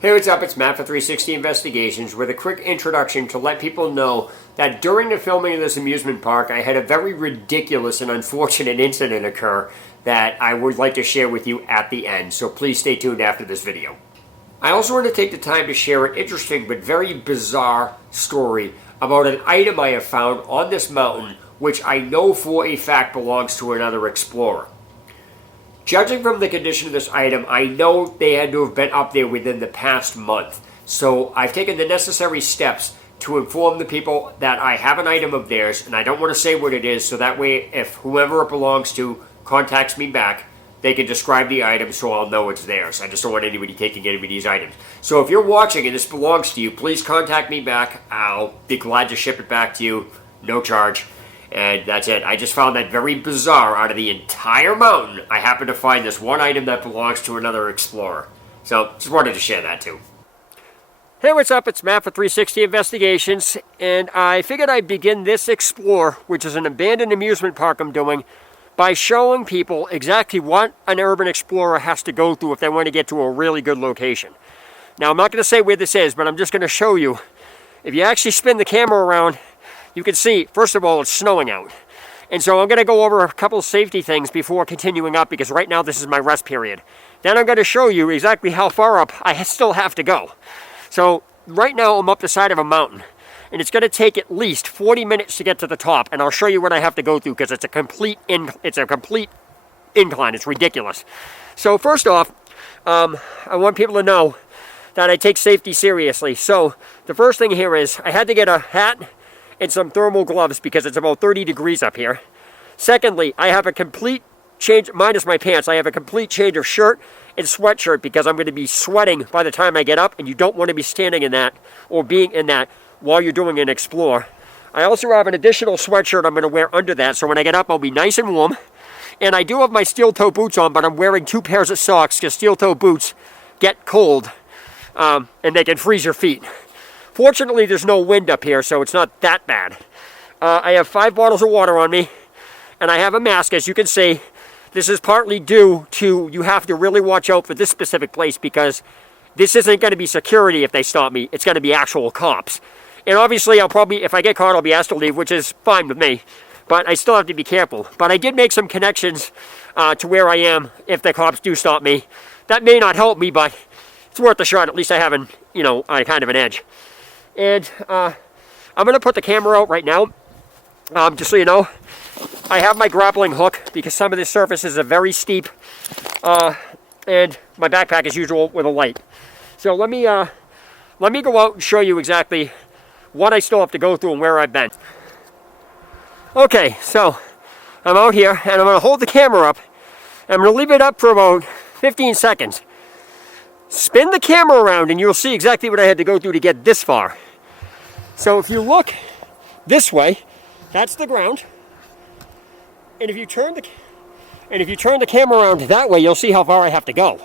Hey, what's up? It's Matt for 360 Investigations with a quick introduction to let people know that during the filming of this amusement park, I had a very ridiculous and unfortunate incident occur that I would like to share with you at the end, so please stay tuned after this video. I also want to take the time to share an interesting but very bizarre story about an item I have found on this mountain which I know for a fact belongs to another explorer. Judging from the condition of this item, I know they had to have been up there within the past month. So I've taken the necessary steps to inform the people that I have an item of theirs, and I don't want to say what it is, so that way if whoever it belongs to contacts me back, they can describe the item so I'll know it's theirs. I just don't want anybody taking anybody's items. So if you're watching and this belongs to you, please contact me back. I'll be glad to ship it back to you, no charge. And that's it. I just found that very bizarre. Out of the entire mountain, I happened to find this one item that belongs to another explorer. So, just wanted to share that too. Hey, what's up? It's Matt for 360 Investigations. And I figured I'd begin this explore, which is an abandoned amusement park I'm doing, by showing people exactly what an urban explorer has to go through if they want to get to a really good location. Now, I'm not going to say where this is, but I'm just going to show you. If you actually spin the camera around, you can see, first of all, it's snowing out. And so I'm going to go over a couple of safety things before continuing up, because right now this is my rest period. Then I'm going to show you exactly how far up I still have to go. So right now I'm up the side of a mountain, and it's going to take at least 40 minutes to get to the top, and I'll show you what I have to go through, because it's a complete incline. It's ridiculous. So first off, I want people to know that I take safety seriously. So the first thing here is I had to get a hat and some thermal gloves because it's about 30 degrees up here. Secondly, I have a complete change, minus my pants, I have a complete change of shirt and sweatshirt because I'm going to be sweating by the time I get up, and you don't want to be standing in that or being in that while you're doing an explore. I also have an additional sweatshirt I'm going to wear under that, so when I get up I'll be nice and warm. And I do have my steel toe boots on, but I'm wearing 2 pairs of socks because steel toe boots get cold and they can freeze your feet. Fortunately, there's no wind up here, so it's not that bad. I have 5 bottles of water on me, and I have a mask, as you can see. This is partly due to you have to really watch out for this specific place, because this isn't going to be security if they stop me. It's going to be actual cops. And obviously, I'll probably, if I get caught, I'll be asked to leave, which is fine with me. But I still have to be careful. But I did make some connections to where I am if the cops do stop me. That may not help me, but it's worth a shot. At least I have an, kind of an edge. And I'm going to put the camera out right now, just so you know. I have my grappling hook because some of this surface is very steep, and my backpack as usual with a light. So let me go out and show you exactly what I still have to go through and where I've been. Okay, so I'm out here, and I'm going to hold the camera up, and I'm going to leave it up for about 15 seconds. Spin the camera around, and you'll see exactly what I had to go through to get this far. So if you look this way, that's the ground. And if you turn the camera around that way, you'll see how far I have to go.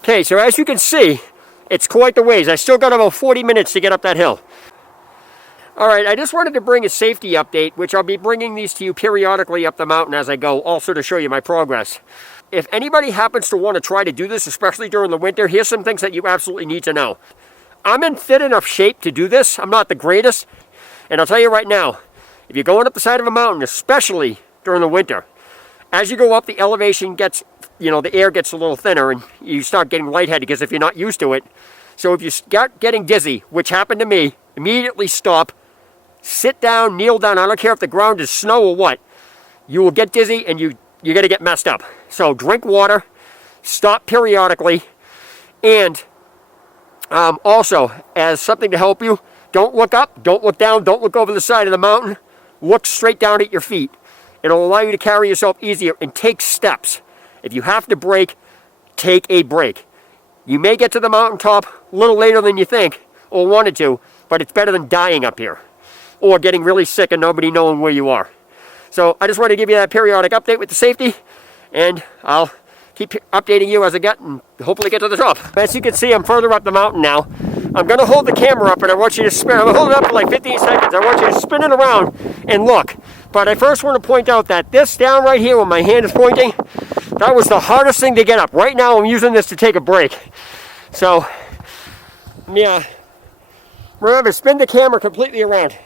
Okay, so as you can see, it's quite the ways. I still got about 40 minutes to get up that hill. Alright, I just wanted to bring a safety update, which I'll be bringing these to you periodically up the mountain as I go, also to show you my progress. If anybody happens to want to try to do this, especially during the winter, here's some things that you absolutely need to know. I'm in fit enough shape to do this. I'm not the greatest. And I'll tell you right now, if you're going up the side of a mountain, especially during the winter, as you go up, the elevation gets, the air gets a little thinner and you start getting lightheaded because if you're not used to it. So if you start getting dizzy, which happened to me, immediately stop, sit down, kneel down. I don't care if the ground is snow or what. You will get dizzy and you're going to get messed up. So drink water, stop periodically, and also, as something to help you, don't look up, don't look down, don't look over the side of the mountain. Look straight down at your feet. It'll allow you to carry yourself easier and take steps. If you have to brake, take a break. You may get to the mountaintop a little later than you think or wanted to, but it's better than dying up here or getting really sick and nobody knowing where you are. So I just wanted to give you that periodic update with the safety. and I'll keep updating you as I get and hopefully get to the top. As you can see, I'm further up the mountain now. I'm going to hold the camera up and I want you to spin. I'm going to hold it up for like 15 seconds. I want you to spin it around and look. But I first want to point out that this down right here where my hand is pointing, that was the hardest thing to get up. Right now I'm using this to take a break. So, yeah. Remember, spin the camera completely around.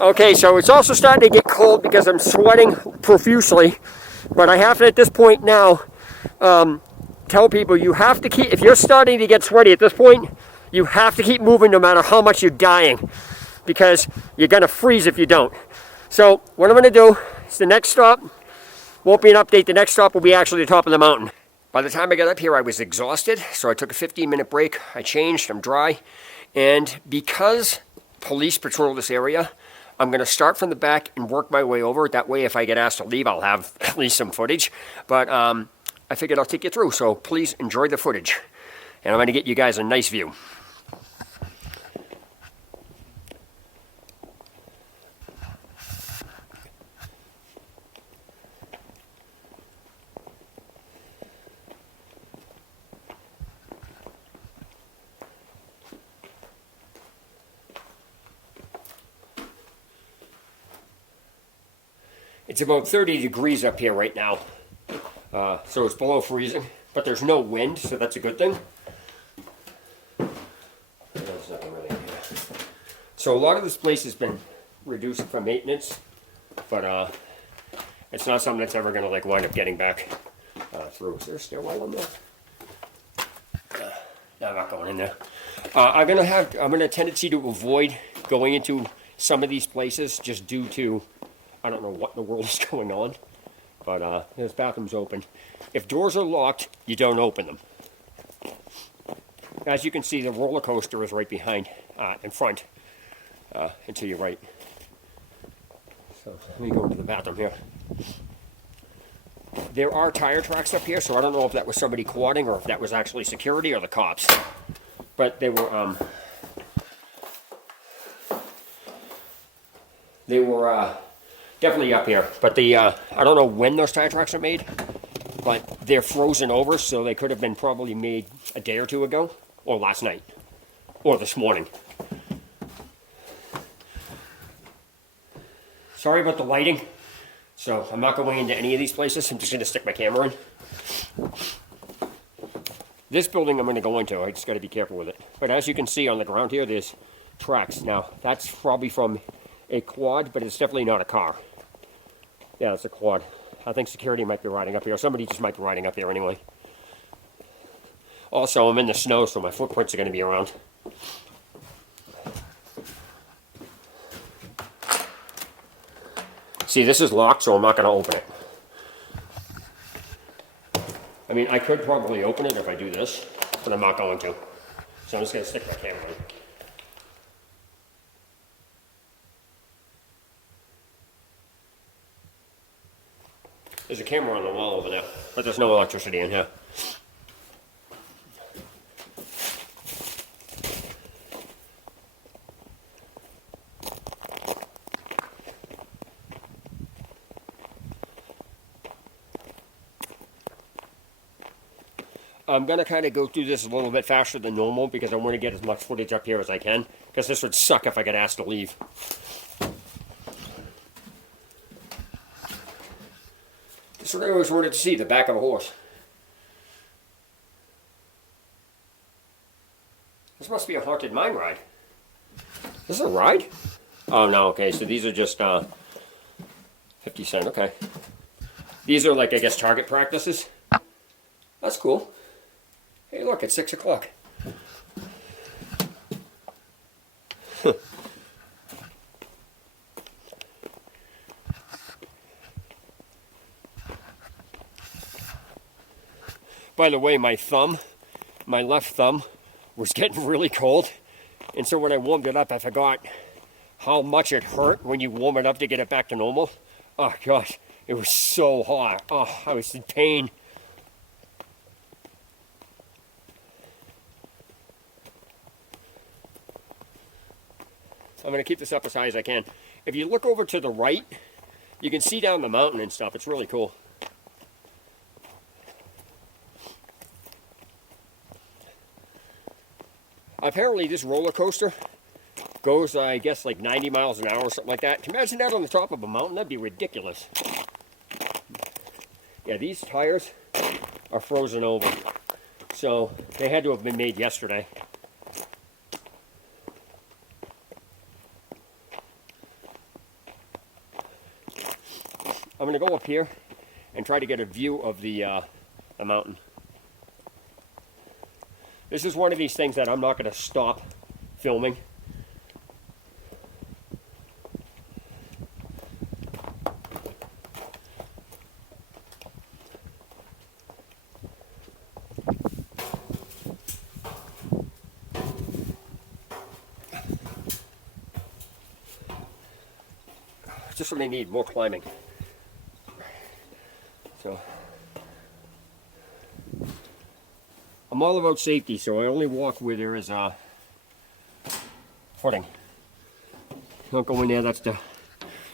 Okay, so it's also starting to get cold because I'm sweating profusely, but I have to at this point now tell people you have to keep, if you're starting to get sweaty at this point, you have to keep moving no matter how much you're dying, because you're going to freeze if you don't. So what I'm going to do is the next stop won't be an update. The next stop will be actually the top of the mountain. By the time I got up here, I was exhausted, so I took a 15-minute break. I changed, I'm dry, and because police patrol this area, I'm going to start from the back and work my way over. That way, if I get asked to leave, I'll have at least some footage. But I figured I'll take you through, so please enjoy the footage. And I'm going to get you guys a nice view. It's about 30 degrees up here right now, so it's below freezing, but there's no wind, so that's a good thing. There's nothing really in here. So a lot of this place has been reduced for maintenance, but it's not something that's ever going to like wind up getting back through. Is there a stairwell in there? No, I'm not going in there. I'm gonna have a tendency to avoid going into some of these places just due to, I don't know what in the world is going on, but this bathroom's open. If doors are locked, you don't open them. As you can see, the roller coaster is right behind, in front, and to your right. So let me go into the bathroom here. There are tire tracks up here, so I don't know if that was somebody quadding or if that was actually security or the cops. But they were definitely up here. But I don't know when those tire tracks are made, but they're frozen over, so they could have been probably made a day or two ago, or last night, or this morning. Sorry about the lighting. So I'm not going into any of these places. I'm just going to stick my camera in. This building I'm going to go into. I just got to be careful with it. But as you can see on the ground here, there's tracks. Now, that's probably from a quad, but it's definitely not a car. Yeah, it's a quad. I think security might be riding up here. Somebody just might be riding up here anyway. Also, I'm in the snow, so my footprints are going to be around. See, this is locked, so I'm not going to open it. I mean, I could probably open it if I do this, but I'm not going to. So I'm just going to stick my camera in. There's a camera on the wall over there, but there's no electricity in here. I'm going to kind of go through this a little bit faster than normal because I want to get as much footage up here as I can, because this would suck if I get asked to leave. This is what I always wanted to see, the back of a horse. This must be a haunted mine ride. This is a ride? Oh no, okay, so these are just 50 cents, okay. These are like, I guess, target practices. That's cool. Hey, look, it's 6 o'clock. By the way, my left thumb, was getting really cold, And so when I warmed it up, I forgot how much it hurt when you warm it up to get it back to normal. Oh gosh, it was so hot. Oh, I was in pain. I'm going to keep this up as high as I can. If you look over to the right, you can see down the mountain and stuff. It's really cool. Apparently this roller coaster goes, I guess, like 90 miles an hour or something like that. Can you imagine that on the top of a mountain? That'd be ridiculous. Yeah, these tires are frozen over. So they had to have been made yesterday. I'm going to go up here and try to get a view of the mountain. This is one of these things that I'm not going to stop filming. Just when they need more climbing. So I'm all about safety, so I only walk where there is footing. Don't go in there, that's the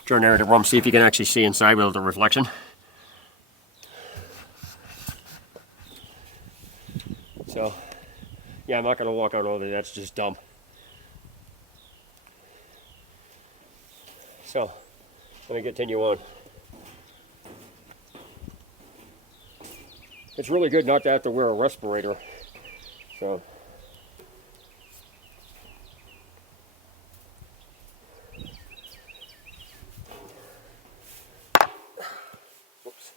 generator room. See if you can actually see inside with the reflection. So, yeah, I'm not going to walk out over there, that's just dumb. So, let me continue on. It's really good not to have to wear a respirator. So. Oops.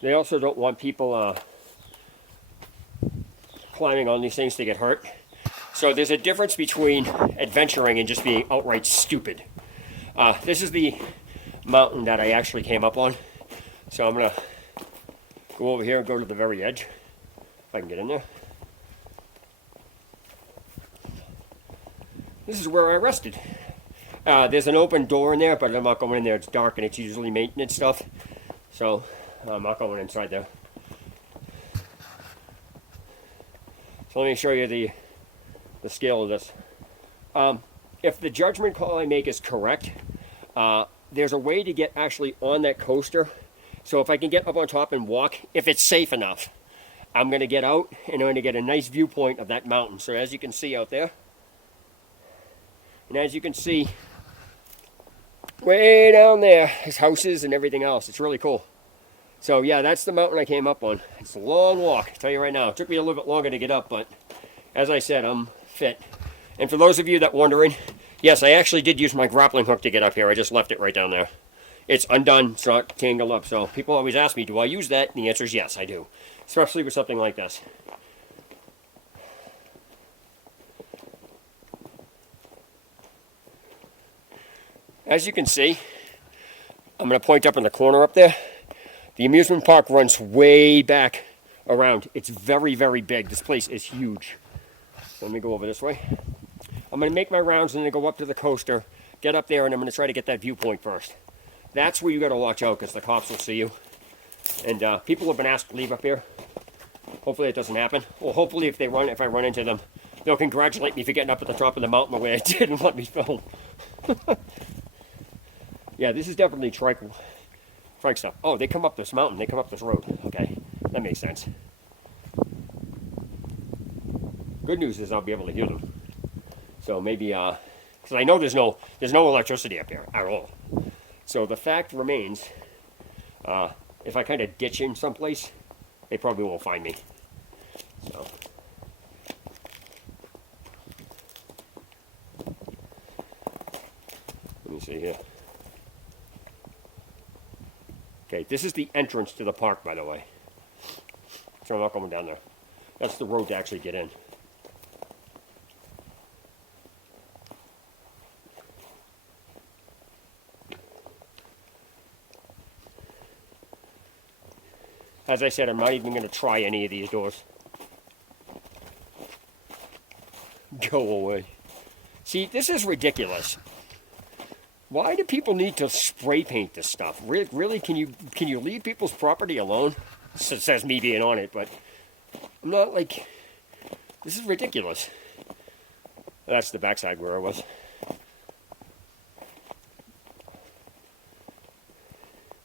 They also don't want people climbing on these things to get hurt. So there's a difference between adventuring and just being outright stupid. This is the mountain that I actually came up on. So I'm going to go over here and go to the very edge, if I can get in there. This is where I rested. There's an open door in there, but I'm not going in there. It's dark and it's usually maintenance stuff. So I'm not going inside there. So let me show you the scale of this. If the judgment call I make is correct, there's a way to get actually on that coaster. So if I can get up on top and walk, if it's safe enough, I'm going to get out and I'm going to get a nice viewpoint of that mountain. So as you can see out there, and as you can see, way down there is houses and everything else. It's really cool. So yeah, that's the mountain I came up on. It's a long walk, I'll tell you right now. It took me a little bit longer to get up, but as I said, I'm fit. And for those of you that wondering, yes, I actually did use my grappling hook to get up here. I just left it right down there. It's undone, it's not tangled up. So people always ask me, do I use that? And the answer is yes, I do. Especially with something like this. As you can see, I'm going to point up in the corner up there. The amusement park runs way back around. It's very, very big. This place is huge. Let me go over this way. I'm going to make my rounds and then go up to the coaster, get up there, and I'm going to try to get that viewpoint first. That's where you got to watch out because the cops will see you. And people have been asked to leave up here. Hopefully it doesn't happen. Well, hopefully if I run into them, they'll congratulate me for getting up at the top of the mountain the way I did and let me film. Yeah, this is definitely trike stuff. Oh, they come up this mountain. They come up this road. Okay, that makes sense. Good news is I'll be able to hear them. So maybe, because I know there's no electricity up here at all. So the fact remains, if I kind of ditch in someplace, they probably won't find me. So. Let me see here. Okay, this is the entrance to the park, by the way. So I'm not going down there. That's the road to actually get in. As I said, I'm not even going to try any of these doors. Go away. See, this is ridiculous. Why do people need to spray paint this stuff? Really, can you leave people's property alone? It says me being on it, but I'm not like, this is ridiculous. That's the backside where I was.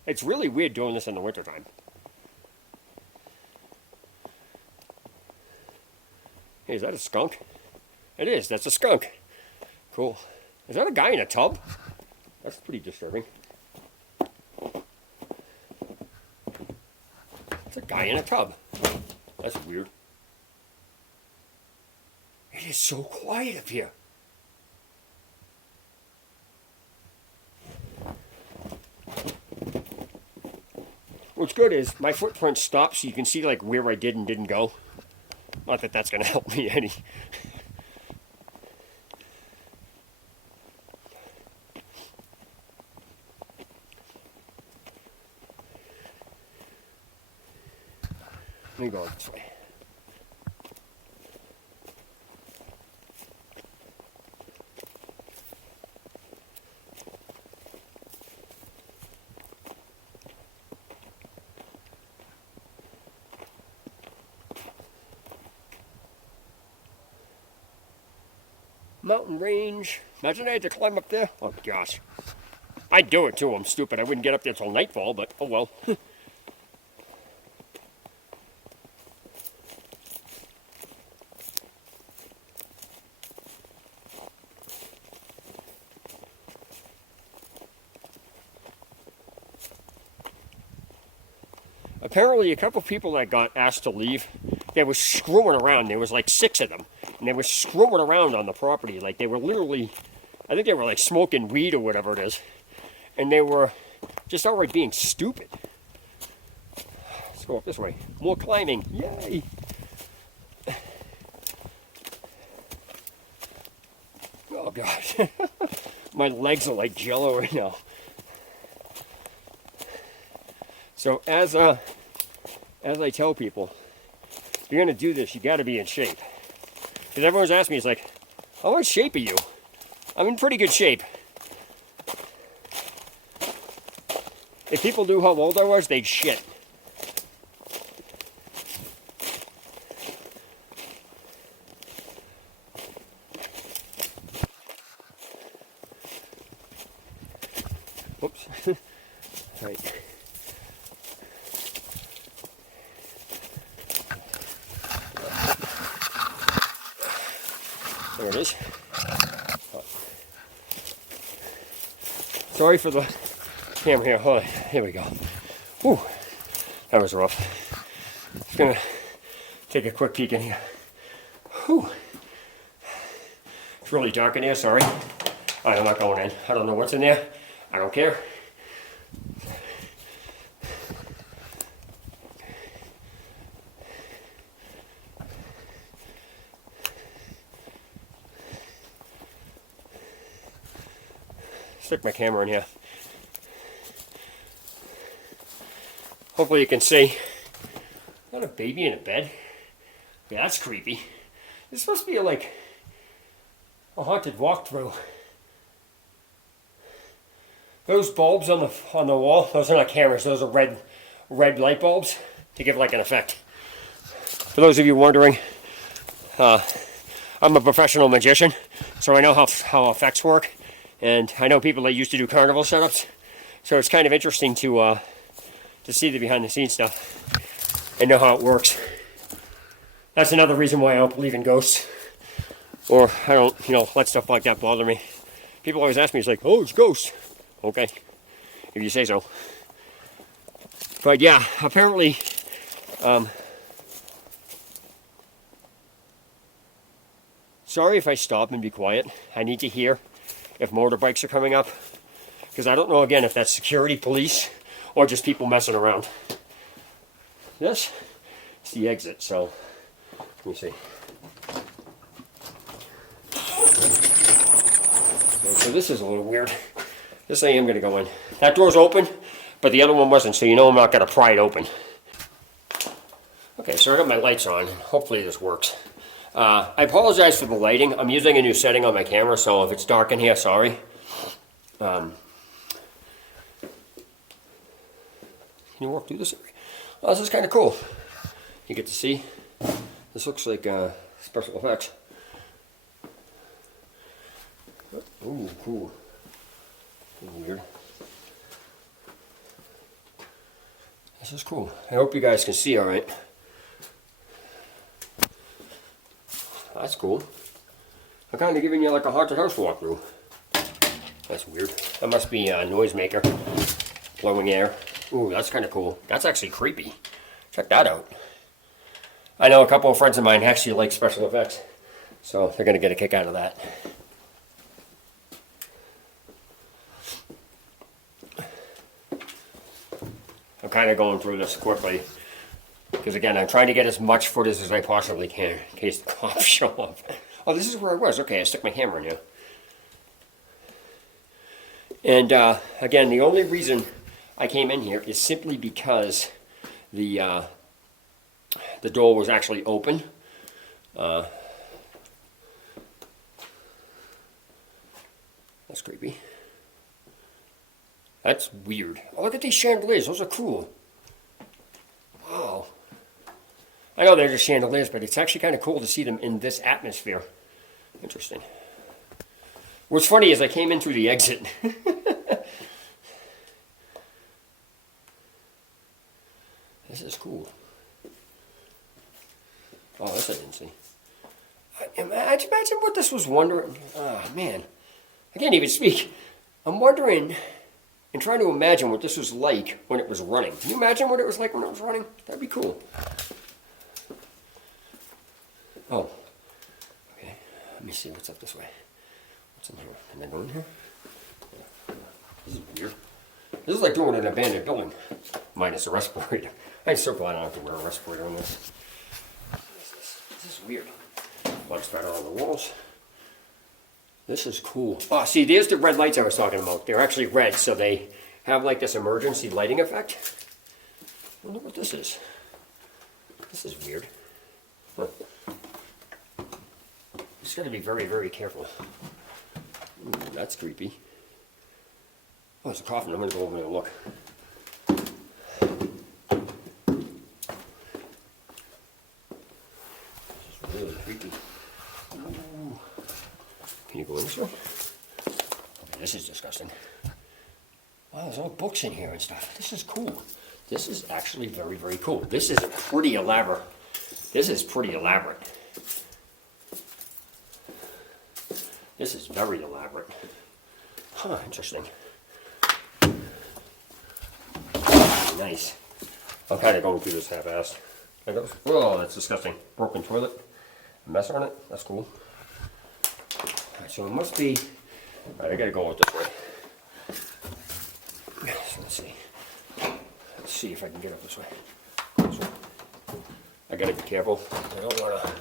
It's really weird doing this in the wintertime. Hey, is that a skunk? It is, that's a skunk. Cool. Is that a guy in a tub? That's pretty disturbing. It's a guy in a tub. That's weird. It is so quiet up here. What's good is my footprint stops so you can see like where I did and didn't go. Not that that's going to help me any. Let me go this way. Mountain range. Imagine I had to climb up there. Oh gosh. I'd do it too, I'm stupid. I wouldn't get up there till nightfall, but oh well. Apparently a couple people that got asked to leave, they were screwing around. There was like 6 of them. And they were screwing around on the property. Like they were literally, I think they were like smoking weed or whatever it is. And they were just outright being stupid. Let's go up this way. More climbing. Yay! Oh gosh. My legs are like jello right now. So as I tell people, if you're going to do this, you got to be in shape. Because everyone's asking me, it's like, how much shape are you? I'm in pretty good shape. If people knew how old I was, they'd shit. Whoops. Right. There it is. Oh. Sorry for the camera here. Hold on. Here we go. Whew. That was rough. Just gonna take a quick peek in here. Whew. It's really dark in here, sorry. I'm not going in. I don't know what's in there. I don't care. Stick my camera in here. Hopefully you can see. Is that a baby in a bed? Yeah, that's creepy. This is supposed to be like a haunted walkthrough. Those bulbs on the wall, those are not cameras, those are red light bulbs to give like an effect. For those of you wondering, I'm a professional magician, so I know how effects work. And I know people that used to do carnival setups, so it's kind of interesting to see the behind-the-scenes stuff and know how it works. That's another reason why I don't believe in ghosts, or I don't, let stuff like that bother me. People always ask me, it's like, oh, it's ghosts. Okay, if you say so. But yeah, apparently, sorry if I stop and be quiet. I need to hear if motorbikes are coming up, because I don't know again if that's security, police, or just people messing around. This is the exit, so let me see. Okay, so this is a little weird. This I am going to go in. That door's open, but the other one wasn't, so you know I'm not going to pry it open. Okay, so I got my lights on. Hopefully this works. I apologize for the lighting. I'm using a new setting on my camera, so if it's dark in here, sorry. Can you walk through this? Oh, this is kind of cool. You get to see. This looks like special effects. Ooh, cool. Weird. This is cool. I hope you guys can see all right. That's cool. I'm kind of giving you like a haunted house walkthrough. That's weird. That must be a noisemaker. Blowing air. Ooh, that's kind of cool. That's actually creepy. Check that out. I know a couple of friends of mine actually like special effects, so they're going to get a kick out of that. I'm kind of going through this quickly because, again, I'm trying to get as much footage as I possibly can in case the cops show up. Oh, this is where I was. Okay, I stuck my camera in here. And again, the only reason I came in here is simply because the door was actually open. That's creepy. That's weird. Oh, look at these chandeliers. Those are cool. Wow. I know they're just chandeliers, but it's actually kind of cool to see them in this atmosphere. Interesting. What's funny is I came in through the exit. This is cool. Oh, this I didn't see. Imagine what this was wondering. Oh, man. I can't even speak. I'm wondering and trying to imagine what this was like when it was running. Can you imagine what it was like when it was running? That'd be cool. Oh. Okay. Let me see what's up this way. What's in here? Can I go in here? This is weird. This is like doing an abandoned building. Minus a respirator. I'm so glad I don't have to wear a respirator on this. This is weird. Lights better on the walls. This is cool. Oh, see, there's the red lights I was talking about. They're actually red, so they have like this emergency lighting effect. I wonder what this is. This is weird. Huh. Just got to be very, very careful. Ooh, that's creepy. Oh, it's a coffin. I'm going to go over there and look. This is really creepy. Ooh. Can you go in this way? Okay, this is disgusting. Wow, there's all books in here and stuff. This is cool. This is actually very, very cool. This is pretty elaborate. This is pretty elaborate. This is very elaborate. Huh, interesting. Nice. I'm kind of going through this half-assed. Oh, that's disgusting. Broken toilet. A mess on it. That's cool. Alright, so it must be... Alright, I gotta go out this way. So let's see. Let's see if I can get up this way. I gotta be careful. I don't wanna...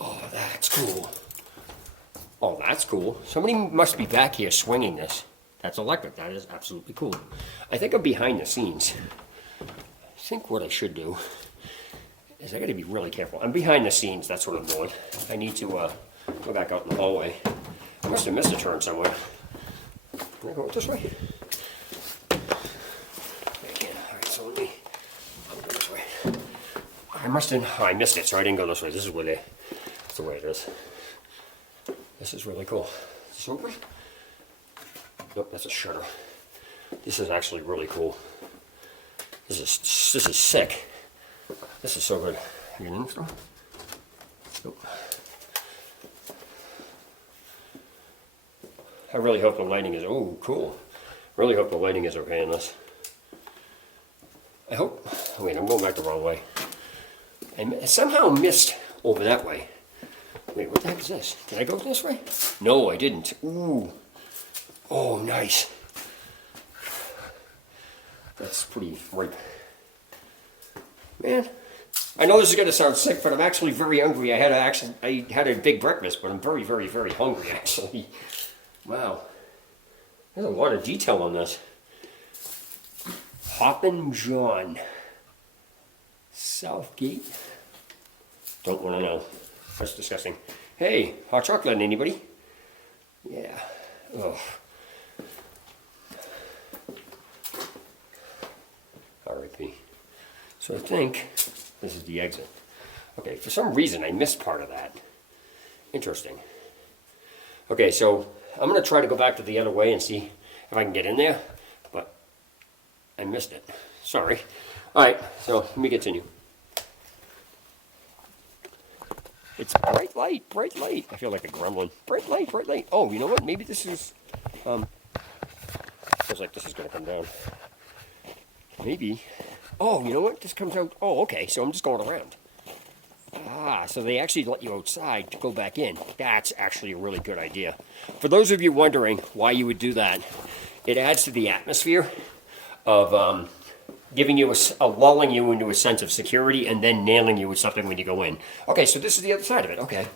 Oh, that's cool. Oh, that's cool. Somebody must be back here swinging this. That's electric. That is absolutely cool. I think I'm behind the scenes. I think what I should do is I got to be really careful. I'm behind the scenes. That's what I'm doing. I need to go back out in the hallway. I must have missed a turn somewhere. Can I go this way? I can. All right, so I'll go this way. I must have... Oh, I missed it, so I didn't go this way. This is where that's the way it is. This is really cool. Is this open? Nope, that's a shutter. This is actually really cool. This is sick. This is so good. You in this door? Nope. I really hope the lighting is... Oh, cool. Really hope the lighting is okay in this. I hope... Wait, I'm going back the wrong way. I somehow missed over that way. Wait, what the heck is this? Did I go this way? No, I didn't. Ooh. Oh, nice. That's pretty ripe. Man, I know this is going to sound sick, but I'm actually very hungry. I had a big breakfast, but I'm very, very, very hungry, actually. Wow. There's a lot of detail on this. Hoppin' John. Southgate. Don't want to know. That's disgusting. Hey, hot chocolate, anybody? Yeah. Ugh. R.I.P. So I think this is the exit. Okay, for some reason I missed part of that. Interesting. Okay, so I'm going to try to go back to the other way and see if I can get in there, but I missed it. Sorry. All right, so let me continue. It's bright light, bright light. I feel like a gremlin. Bright light, bright light. Oh, you know what? Maybe this is, feels like this is going to come down. Maybe. Oh, you know what? This comes out. Oh, okay, so I'm just going around. Ah, so they actually let you outside to go back in. That's actually a really good idea. For those of you wondering why you would do that, it adds to the atmosphere of giving you lulling you into a sense of security and then nailing you with something when you go in. Okay, so this is the other side of it. Okay,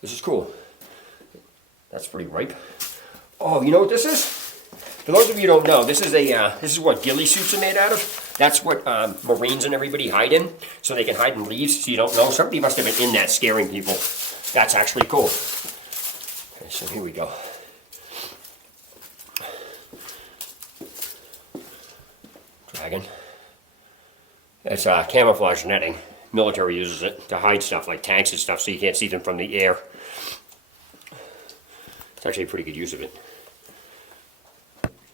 this is cool. That's pretty ripe. Oh, you know what this is? For those of you who don't know, this is what ghillie suits are made out of. That's what Marines and everybody hide in, so they can hide in leaves so you don't know. Somebody must have been in that scaring people. That's actually cool. Okay, so here we go. Dragon. It's camouflage netting. Military uses it to hide stuff like tanks and stuff so you can't see them from the air. It's actually a pretty good use of it.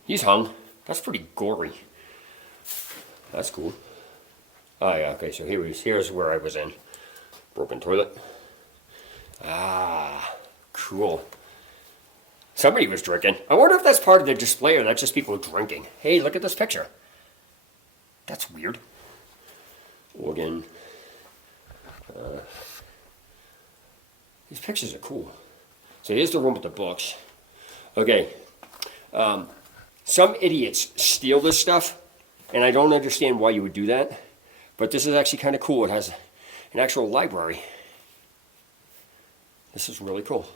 He's hung. That's pretty gory. That's cool. Oh yeah, okay, so here's where I was in. Broken toilet. Ah, cool. Somebody was drinking. I wonder if that's part of the display or that's just people drinking. Hey, look at this picture. That's weird. Organ. These pictures are cool. So here's the room with the books. Okay. Some idiots steal this stuff, and I don't understand why you would do that, but this is actually kind of cool. It has an actual library. This is really cool.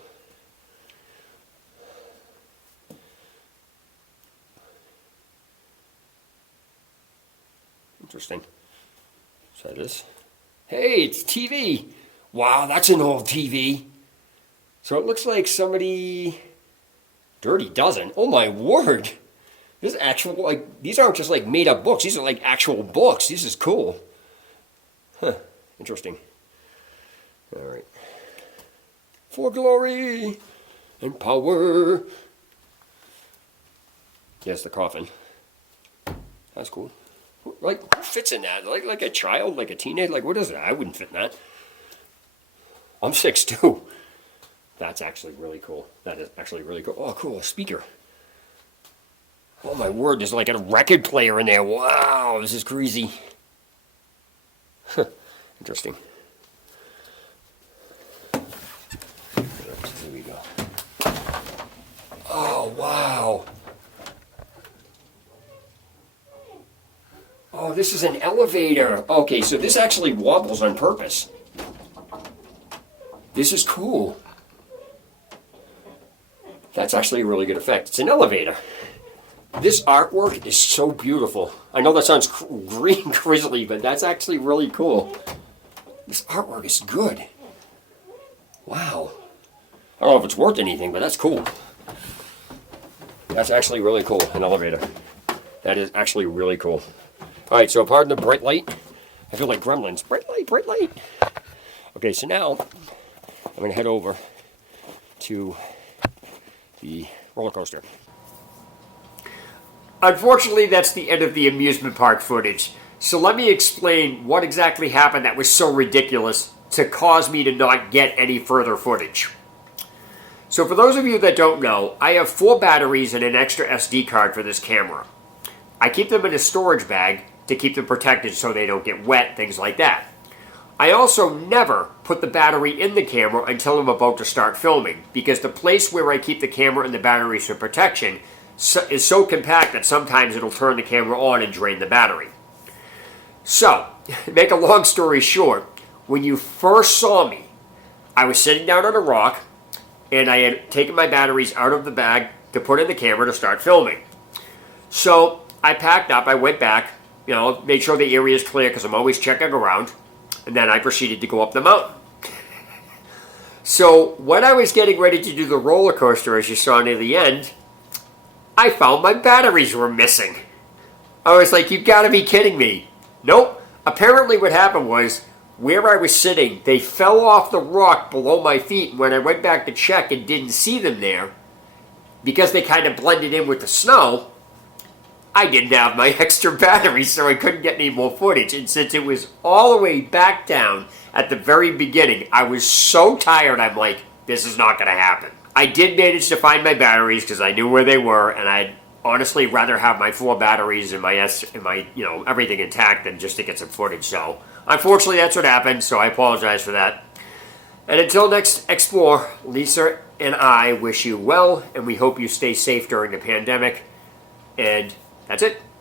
Interesting. So this. Hey, it's TV. Wow, that's an old TV. So it looks like somebody... Dirty Dozen. Oh my word. This is actual, like, these aren't just like made up books. These are like actual books. This is cool. Huh. Interesting. All right. For glory and power. Yes, the coffin. That's cool. Like, who fits in that? Like a child? Like a teenager? Like, what is that? I wouldn't fit in that. I'm 6'2". That's actually really cool. That is actually really cool. Oh, cool. A speaker. Oh my word, there's like a record player in there. Wow, this is crazy. Interesting. Here we go. Oh, wow. Oh, this is an elevator. Okay, so this actually wobbles on purpose. This is cool. That's actually a really good effect. It's an elevator. This artwork is so beautiful. I know that sounds green grizzly, but that's actually really cool. This artwork is good. Wow. I don't know if it's worth anything, but that's cool. That's actually really cool, an elevator. That is actually really cool. All right, so pardon the bright light. I feel like gremlins. Bright light, bright light. Okay, so now I'm going to head over to the roller coaster. Unfortunately, that's the end of the amusement park footage. So let me explain what exactly happened that was so ridiculous to cause me to not get any further footage. So for those of you that don't know, I have 4 batteries and an extra SD card for this camera. I keep them in a storage bag to keep them protected so they don't get wet, things like that. I also never put the battery in the camera until I'm about to start filming, because the place where I keep the camera and the batteries for protection is so compact that sometimes it'll turn the camera on and drain the battery. So, make a long story short, when you first saw me, I was sitting down on a rock, and I had taken my batteries out of the bag to put in the camera to start filming. So, I packed up, I went back, made sure the area is clear because I'm always checking around. And then I proceeded to go up the mountain. So when I was getting ready to do the roller coaster, as you saw near the end, I found my batteries were missing. I was like, you've got to be kidding me. Nope. Apparently what happened was, where I was sitting, they fell off the rock below my feet. And when I went back to check and didn't see them there, because they kind of blended in with the snow, I didn't have my extra batteries, so I couldn't get any more footage. And since it was all the way back down at the very beginning, I was so tired, I'm like, this is not going to happen. I did manage to find my batteries because I knew where they were, and I'd honestly rather have my 4 batteries and my everything intact than just to get some footage. So unfortunately, that's what happened, so I apologize for that. And until next Explore, Lisa and I wish you well, and we hope you stay safe during the pandemic. And that's it.